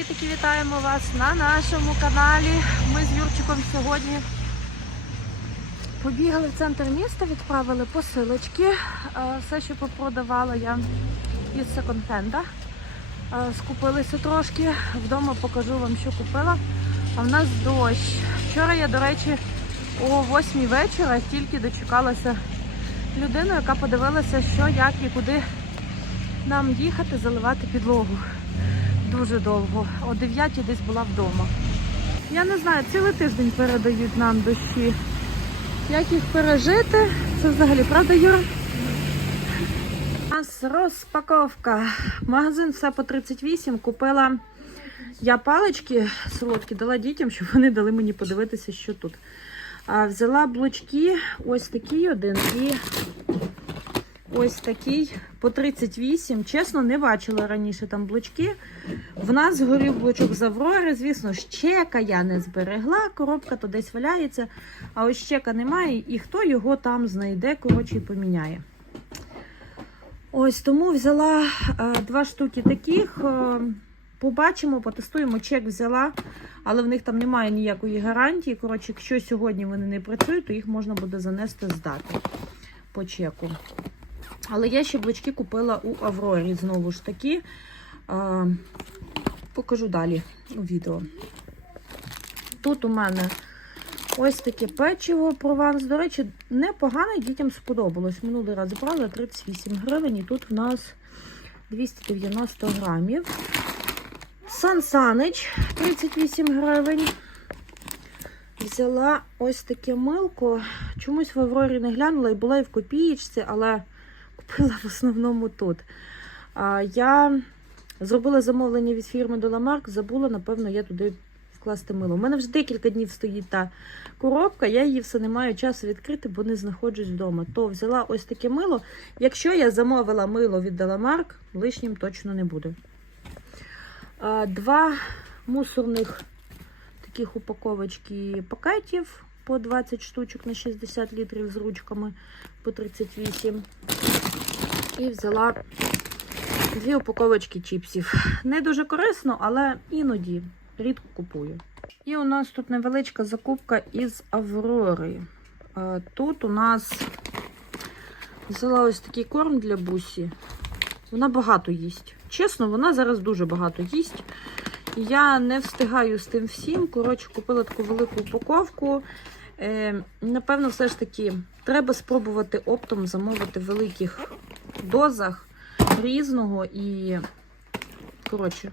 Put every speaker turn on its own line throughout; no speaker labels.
Привітики, вітаємо вас на нашому каналі. Ми з Юрчиком сьогодні побігали в центр міста, відправили посилочки. Е, Все, що попродавала я із секонд-хенда. Е, Скупилися трошки. Вдома покажу вам, що купила. А в нас дощ. Вчора я, до речі, о 8 вечора тільки дочекалася людину, яка подивилася, що, як і куди нам їхати, заливати підлогу. Дуже довго. О 9 десь була вдома. Я не знаю, цілий тиждень передають нам дощі. Як їх пережити? Це взагалі правда, Юра? У нас розпаковка. Магазин все по 38. Купила я палички солодкі, дала дітям, щоб вони дали мені подивитися, що тут. А, взяла блочки, ось такий один і ось такий по 38. Чесно, не бачила раніше там блочки. В нас згорів блочок з Аврори. Звісно, ж, чека я не зберегла, коробка то десь валяється, а ось чека немає, і хто його там знайде, коротше, і поміняє. Ось тому взяла е, два штуки таких. Е, побачимо, потестуємо. Чек взяла, але в них там немає ніякої гарантії. Коротше, якщо сьогодні вони не працюють, то їх можна буде занести здати по чеку. Але я ще блочки купила у Аврорі знову ж таки. Е, покажу далі у відео. Тут у мене ось таке печиво прованс. До речі, непогано дітям сподобалось. Минулий раз брали 38 гривень, і тут в нас 290 грамів. Сан Санич 38 гривень. Взяла ось таке милко. Чомусь в Аврорі не глянула і була і в копієчці, але купила в основному тут. А, я зробила замовлення від фірми Доламарк, забула, напевно, я туди вкласти мило. У мене вже декілька днів стоїть та коробка, я її все не маю часу відкрити, бо не знаходжусь вдома. То взяла ось таке мило. Якщо я замовила мило від Доламарк, лишнім точно не буде. А, Два мусорних таких упаковочки пакетів по 20 штучок на 60 літрів з ручками по 38. І взяла дві упаковочки чіпсів. Не дуже корисно, але іноді рідко купую. І у нас тут невеличка закупка із Аврори. Тут у нас взяла ось такий корм для бусі. Вона багато їсть. Чесно, вона зараз дуже багато їсть. Я не встигаю з тим всім. Коротше, купила таку велику упаковку. Е, напевно, все ж таки, треба спробувати оптом замовити великих дозах різного і, коротше,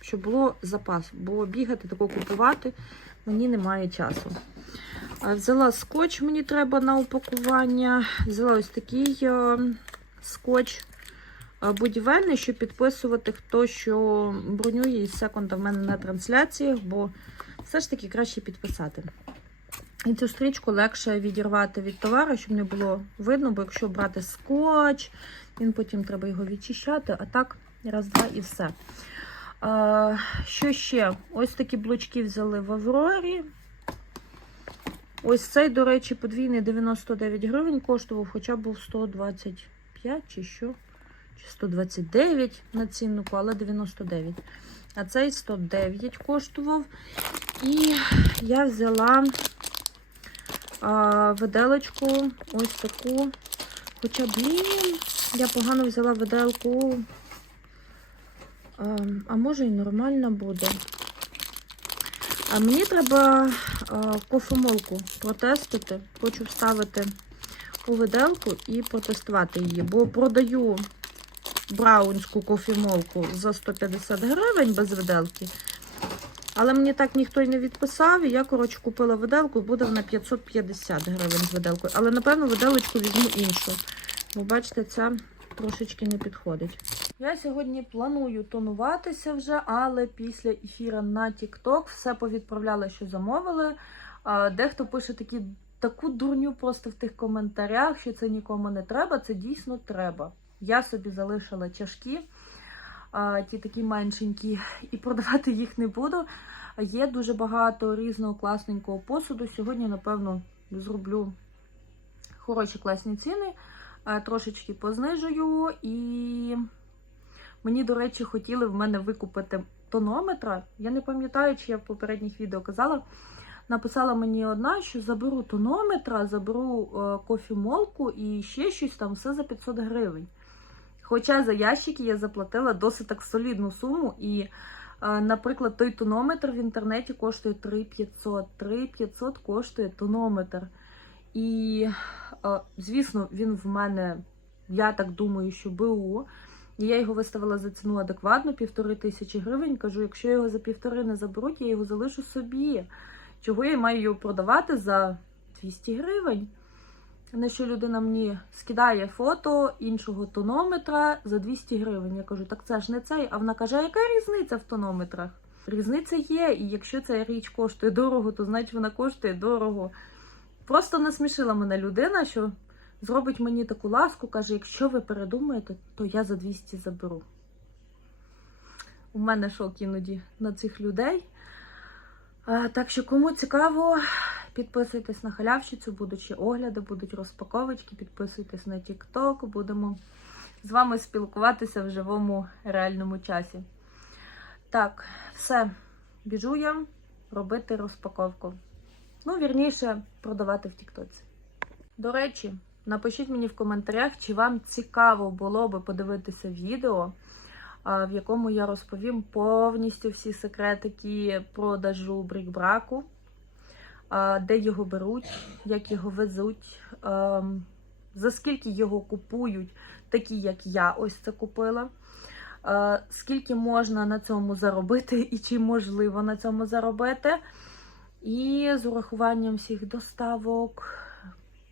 щоб було запас, бо бігати тако купувати мені немає часу. Взяла скотч, мені треба на упакування. Взяла ось такий е, скотч е, будівельний, щоб підписувати, хто що бронює із секунда в мене на трансляціях, бо все ж таки краще підписати. І цю стрічку легше відірвати від товару, щоб не було видно, бо якщо брати скотч, він потім треба його відчищати, а так, раз, два і все. А, що ще? Ось такі блочки взяли в Аврорі. Ось цей, до речі, подвійний 99 гривень коштував, хоча був 125 чи що, чи 129 на ціннику, але 99. А цей 109 коштував. І я взяла а, виделочку ось таку. Хоча, блін, я погано взяла виделку. А, а може і нормально буде. А мені треба а, кофемолку протестити. Хочу вставити у виделку і протестувати її. Бо продаю браунську кофемолку за 150 гривень без виделки. Але мені так ніхто й не відписав. І я, коротше, купила виделку, буде вона 550 гривень з виделкою. Але, напевно, виделочку візьму іншу. Бо, бачите, ця трошечки не підходить. Я сьогодні планую тонуватися вже, але після ефіру на TikTok все повідправляла, що замовили. Дехто пише такі, таку дурню просто в тих коментарях, що це нікому не треба. Це дійсно треба. Я собі залишила а, ті такі меншенькі, і продавати їх не буду. Є дуже багато різного класненького посуду. Сьогодні, напевно, зроблю хороші класні ціни, трошечки познижую. І мені, до речі, хотіли в мене викупити тонометра. Я не пам'ятаю, чи я в попередніх відео казала. Написала мені одна, що заберу тонометра, заберу е, кофемолку і ще щось там все за 500 гривень. Хоча за ящики я заплатила досить так солідну суму. І, е, наприклад, той тонометр в інтернеті коштує 3500. 3500 коштує тонометр. І, е, звісно, він в мене, я так думаю, що БУ. І я його виставила за ціну адекватну, півтори тисячі гривень. Кажу, якщо його за півтори не заберуть, я його залишу собі. Чого я маю його продавати за 200 гривень? На що людина мені скидає фото іншого тонометра за 200 гривень. Я кажу, так це ж не цей. А вона каже, яка різниця в тонометрах? Різниця є, і якщо ця річ коштує дорого, то значить вона коштує дорого. Просто насмішила мене людина, що зробить мені таку ласку, каже: якщо ви передумаєте, то я за 200 заберу. У мене шок іноді на цих людей. Так що, кому цікаво, підписуйтесь на халявщицю, будуть ще огляди, будуть розпаковочки, підписуйтесь на TikTok, будемо з вами спілкуватися в живому реальному часі. Так, все, біжу я робити розпаковку. Ну, вірніше, продавати в Тіктоці. До речі, напишіть мені в коментарях, чи вам цікаво було би подивитися відео, в якому я розповім повністю всі секретики продажу брікбраку, де його беруть, як його везуть, ем, за скільки його купують, такі як я ось це купила. Е, Скільки можна на цьому заробити і чи можливо на цьому заробити. І з урахуванням всіх доставок,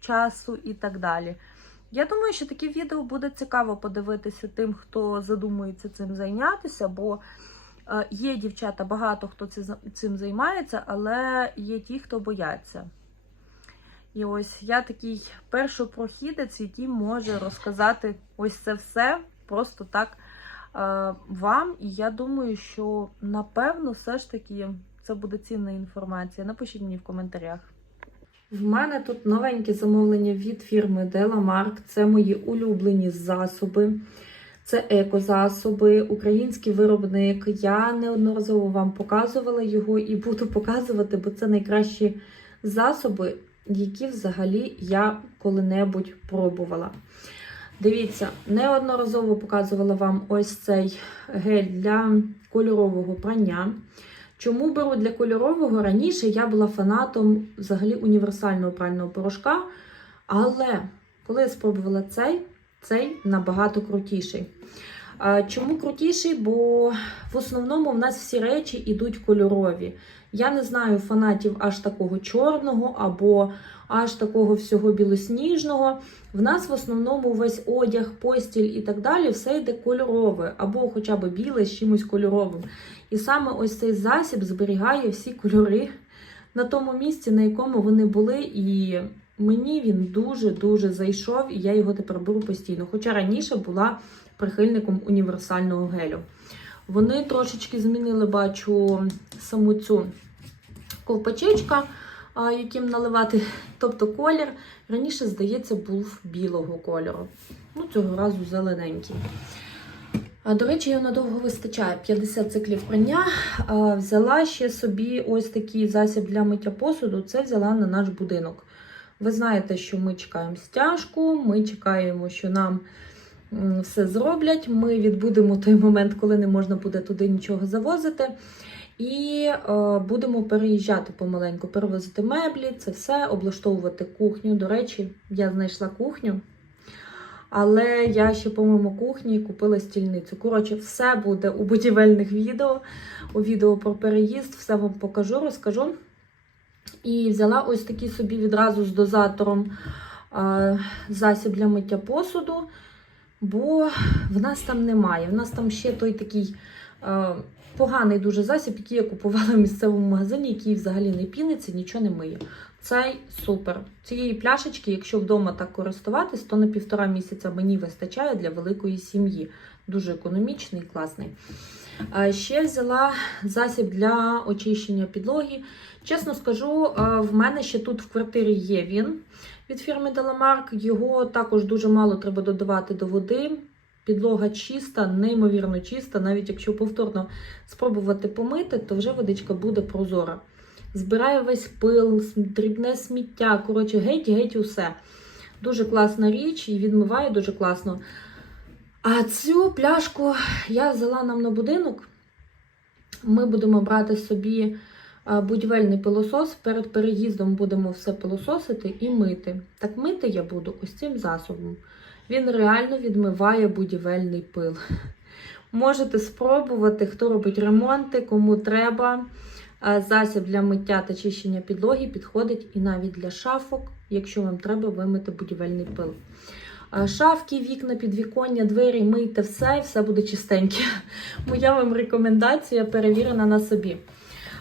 часу і так далі. Я думаю, що таке відео буде цікаво подивитися тим, хто задумується цим зайнятися, бо є дівчата, багато хто цим займається, але є ті, хто бояться. І ось я такий першопрохідець, який може розказати ось це все просто так е, вам. І я думаю, що напевно все ж таки це буде цінна інформація. Напишіть мені в коментарях. В мене тут новеньке замовлення від фірми Delamark. Це мої улюблені засоби. Це екозасоби, український виробник. Я неодноразово вам показувала його і буду показувати, бо це найкращі засоби, які взагалі я коли-небудь пробувала. Дивіться, неодноразово показувала вам ось цей гель для кольорового прання. Чому беру для кольорового? Раніше я була фанатом взагалі універсального прального порошка, але коли я спробувала цей, цей набагато крутіший. Чому крутіший? Бо в основному в нас всі речі йдуть кольорові. Я не знаю фанатів аж такого чорного або аж такого всього білосніжного. В нас в основному весь одяг, постіль і так далі, все йде кольорове, або хоча б біле з чимось кольоровим. І саме ось цей засіб зберігає всі кольори на тому місці, на якому вони були. І мені він дуже-дуже зайшов, і я його тепер беру постійно. Хоча раніше була прихильником універсального гелю. Вони трошечки змінили, бачу, саму цю ковпачечка, яким наливати, тобто колір. Раніше, здається, був білого кольору. Ну, цього разу зелененький. А, До речі, його надовго вистачає 50 циклів прання. Взяла ще собі ось такий засіб для миття посуду. Це взяла на наш будинок. Ви знаєте, що ми чекаємо стяжку, ми чекаємо, що нам все зроблять. Ми відбудемо той момент, коли не можна буде туди нічого завозити. І е, будемо переїжджати помаленьку, перевозити меблі, це все, облаштовувати кухню. До речі, я знайшла кухню. Але я ще, по-моєму, кухні купила стільницю. Коротше, все буде у будівельних відео, у відео про переїзд, все вам покажу, розкажу. І взяла ось такий собі відразу з дозатором засіб для миття посуду, бо в нас там немає. В нас там ще той такий поганий дуже засіб, який я купувала в місцевому магазині, який взагалі не піниться, нічого не миє. Цей супер. Цієї пляшечки, якщо вдома так користуватись, то на півтора місяця мені вистачає для великої сім'ї. Дуже економічний, класний. Ще взяла засіб для очищення підлоги. Чесно скажу, в мене ще тут в квартирі є він від фірми Delamark. Його також дуже мало треба додавати до води. Підлога чиста, неймовірно чиста. Навіть якщо повторно спробувати помити, то вже водичка буде прозора. Збирає весь пил, дрібне сміття. Коротше, геть-геть усе. Дуже класна річ і відмиває дуже класно. А цю пляшку я взяла нам на будинок. Ми будемо брати собі будівельний пилосос. Перед переїздом будемо все пилососити і мити. Так мити я буду ось цим засобом. Він реально відмиває будівельний пил. Можете спробувати, хто робить ремонти, кому треба. Засіб для миття та чищення підлоги підходить і навіть для шафок, якщо вам треба вимити будівельний пил. А, Шафки, вікна, підвіконня, двері, мийте все, і все буде чистеньке. Моя вам рекомендація перевірена на собі.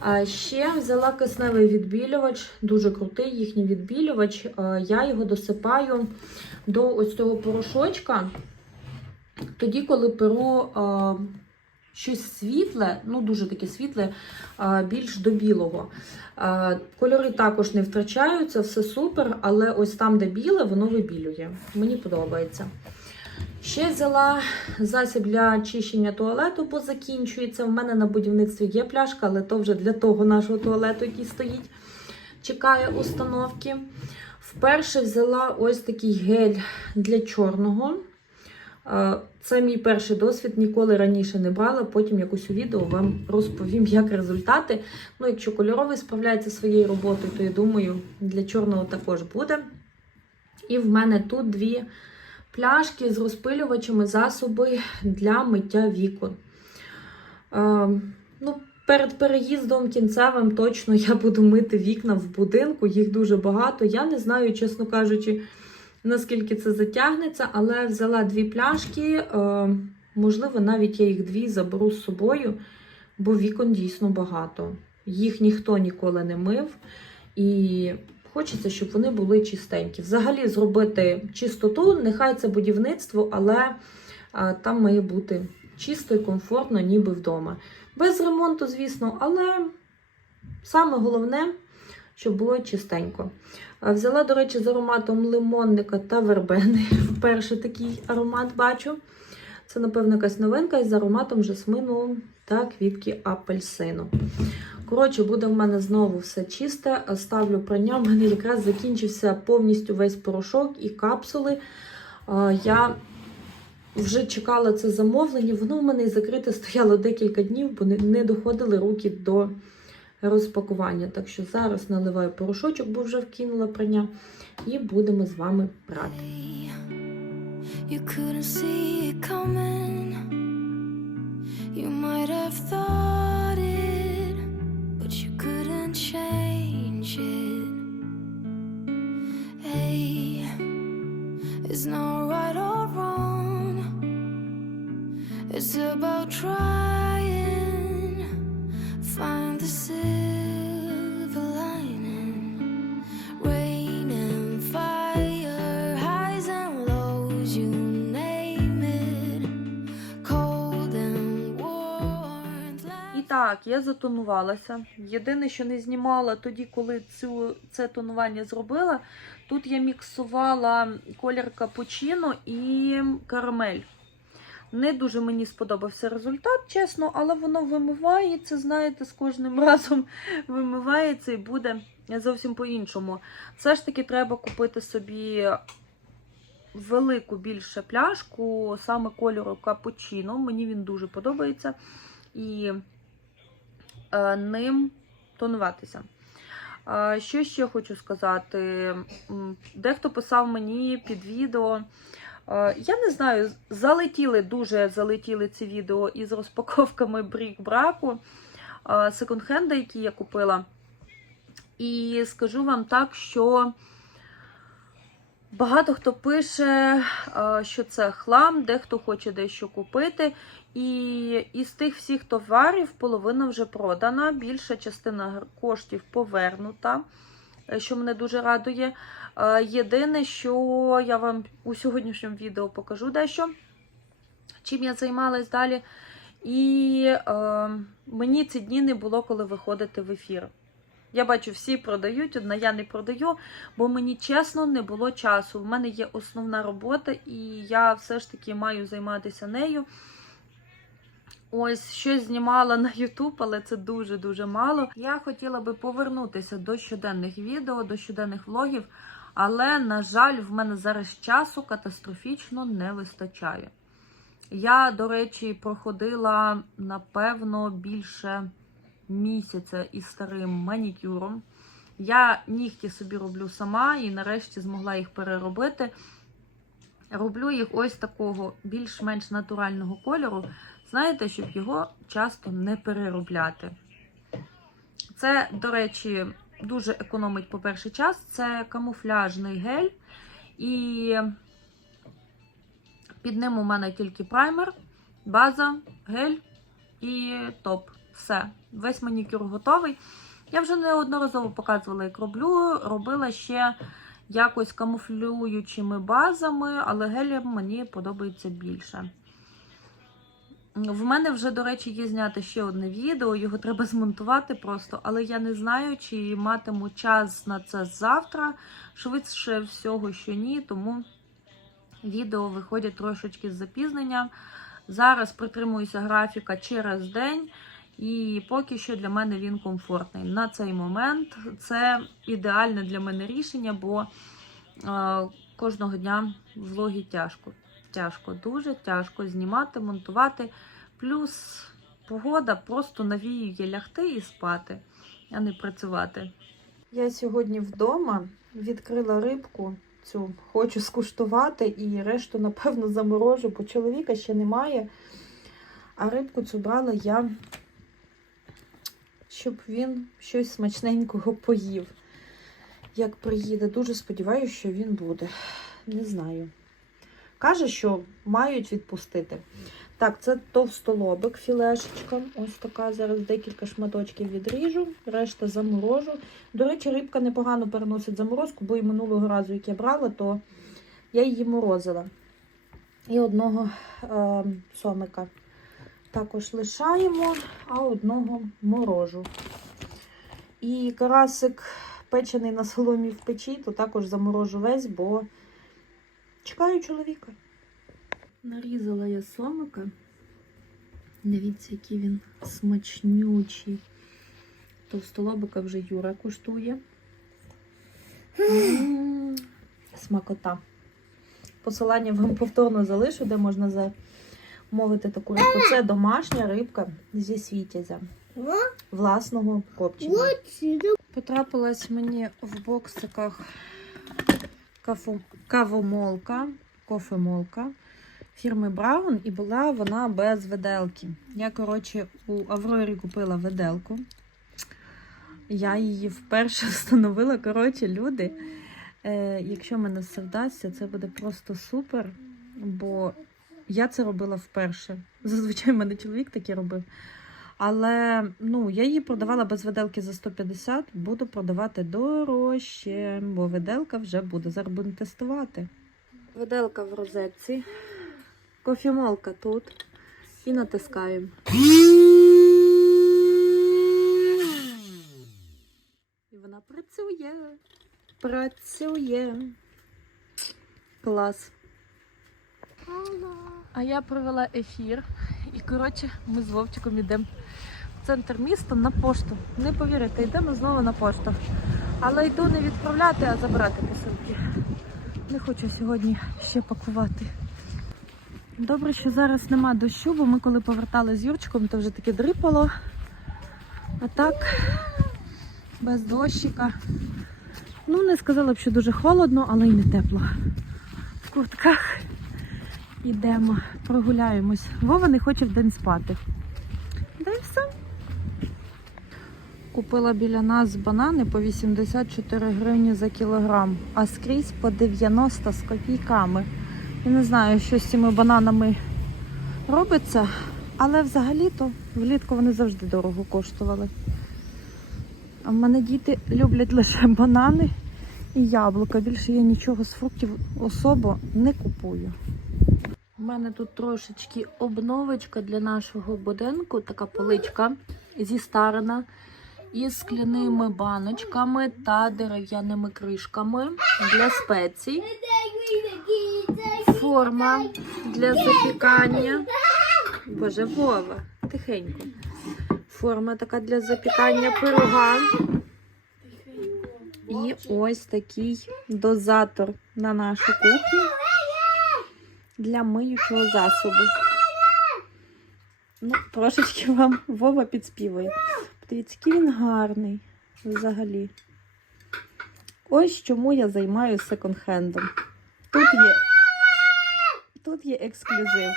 А ще взяла кисневий відбілювач, дуже крутий їхній відбілювач. Я його досипаю до ось цього порошочка. Тоді, коли перу щось світле, ну дуже таке світле, більш до білого. Кольори також не втрачаються, все супер, але ось там, де біле, воно вибілює. Мені подобається. Ще взяла засіб для очищення туалету, бо закінчується. У мене на будівництві є пляшка, але то вже для того нашого туалету, який стоїть, чекає установки. Вперше взяла ось такий гель для чорного. Це мій перший досвід, ніколи раніше не брала. Потім якось у відео вам розповім, як результати. Ну, якщо кольоровий справляється своєю роботою, то я думаю, для чорного також буде. І в мене тут дві пляшки з розпилювачами засоби для миття вікон. Е, ну, перед переїздом кінцевим точно я буду мити вікна в будинку, їх дуже багато. Я не знаю, чесно кажучи, наскільки це затягнеться, але взяла дві пляшки. Е, можливо, навіть я їх дві заберу з собою, бо вікон дійсно багато. Їх ніхто ніколи не мив. І хочеться, щоб вони були чистенькі. Взагалі зробити чистоту, нехай це будівництво, але там має бути чисто і комфортно, ніби вдома. Без ремонту, звісно, але саме головне, щоб було чистенько. Взяла, до речі, з ароматом лимонника та вербени. Вперше такий аромат бачу. Це, напевно, якась новинка із ароматом жасмину та квітки апельсину. Коротше, буде в мене знову все чисте. Ставлю прання. У мене якраз закінчився повністю весь порошок і капсули. Я вже чекала це замовлення. Воно в мене закрите стояло декілька днів, бо не доходили руки до розпакування. Так що зараз наливаю порошочок, бо вже вкинула прання, і будемо з вами брати.
You couldn't see
так, я затонувалася. Єдине, що не знімала тоді, коли цю, це тонування зробила, тут я міксувала колір капучино і карамель. Не дуже мені сподобався результат, чесно, але воно вимивається, знаєте, з кожним разом вимивається і буде зовсім по-іншому. Все ж таки, треба купити собі велику більше пляшку, саме кольору капучино. Мені він дуже подобається. І е, ним тонуватися. Е, Що ще хочу сказати? Дехто писав мені під відео. Е, Я не знаю, залетіли, дуже залетіли ці відео із розпаковками брік-браку е, секонд-хенда, які я купила. І скажу вам так, що багато хто пише, е, що це хлам, дехто хоче дещо купити. І із тих всіх товарів половина вже продана, більша частина коштів повернута, що мене дуже радує. Е, Єдине, що я вам у сьогоднішньому відео покажу дещо, чим я займалась далі. І е, мені ці дні не було коли виходити в ефір. Я бачу, всі продають, одна я не продаю, бо мені чесно не було часу. У мене є основна робота, і я все ж таки маю займатися нею. Ось щось знімала на YouTube, але це дуже-дуже мало. Я хотіла би повернутися до щоденних відео, до щоденних влогів, але, на жаль, в мене зараз часу катастрофічно не вистачає. Я, до речі, проходила напевно більше місяця із старим манікюром. Я нігті собі роблю сама і нарешті змогла їх переробити. Роблю їх ось такого більш-менш натурального кольору. Знаєте, щоб його часто не переробляти. Це, до речі, дуже економить, по-перше, час. Це камуфляжний гель. І під ним у мене тільки праймер, база, гель і топ. Все. Весь манікюр готовий. Я вже неодноразово показувала, як роблю. Робила ще якось камуфлюючими базами, але гелем мені подобається більше. В мене вже, до речі, є зняти ще одне відео, його треба змонтувати просто, але я не знаю, чи матиму час на це завтра. Швидше всього, що ні, тому відео виходять трошечки з запізненням. Зараз притримуюся графіка через день, і поки що для мене він комфортний. На цей момент це ідеальне для мене рішення, бо е, кожного дня влоги тяжко. Тяжко, дуже тяжко знімати, монтувати. Плюс погода просто навіює лягти і спати, а не працювати. Я сьогодні вдома відкрила рибку, цю хочу скуштувати і решту, напевно, заморожу, бо чоловіка ще немає. А рибку цю брала я, щоб він щось смачненького поїв. Як приїде, дуже сподіваюся, що він буде. Не знаю. Каже, що мають відпустити. Так, це товстолобик, філешечка. Ось така. Зараз декілька шматочків відріжу, решта заморожу. До речі, рибка непогано переносить заморозку, бо і минулого разу, як я брала, то я її морозила. І одного е, сомика також лишаємо, а одного морожу. І карасик печений на соломі в печі, то також заморожу весь, бо чекаю чоловіка. Нарізала я сомика. Дивіться, який він смачнючий. Товстолобика вже Юра куштує. Смакота. Посилання вам повторно залишу, де можна замовити таку рибку. Це домашня рибка зі світязя. Власного копчення. Потрапилась мені в боксиках кавомолка, кофемолка фірми Браун, і була вона без виделки. Я, коротше, у Аврорі купила виделку. Я її вперше встановила. Коротше, люди, е, якщо мене все вдасться, це буде просто супер, бо я це робила вперше. Зазвичай в мене чоловік таке робив. Але ну, я її продавала без виделки за 150, буду продавати дорожче, бо виделка вже буде. Зараз будемо тестувати. Виделка в розетці, кофемолка тут. І натискаємо. І вона працює. Працює. Клас. А я провела ефір. Коротше, ми з Вовчиком йдемо в центр міста на пошту. Не повірите, йдемо знову на пошту. Але йду не відправляти, а забирати посилки. Не хочу сьогодні ще пакувати. Добре, що зараз нема дощу, бо ми коли повертали з Юрчиком, то вже таке дрипало. А так, без дощика. Ну, не сказала б, що дуже холодно, але й не тепло. В куртках Ідемо, прогуляємось. Вова не хоче вдень спати. Да і все. Купила біля нас банани по 84 гривні за кілограм, а скрізь по 90 з копійками. Я не знаю, що з цими бананами робиться, але взагалі-то влітку вони завжди дорого коштували. А в мене діти люблять лише банани і яблука. Більше я нічого з фруктів особо не купую. У мене тут трошечки обновочка для нашого будинку, така поличка зістарена. із скляними баночками та дерев'яними кришками для спецій. Форма для запікання. Боже, Вова, тихенько. Форма така для запікання пирога. І ось такий дозатор на нашу кухню для миючого засобу. Ну, трошечки вам Вова підспівує. Подивіться, який він гарний взагалі. Ось чому я займаюся секонд-хендом. Тут є, тут є ексклюзив.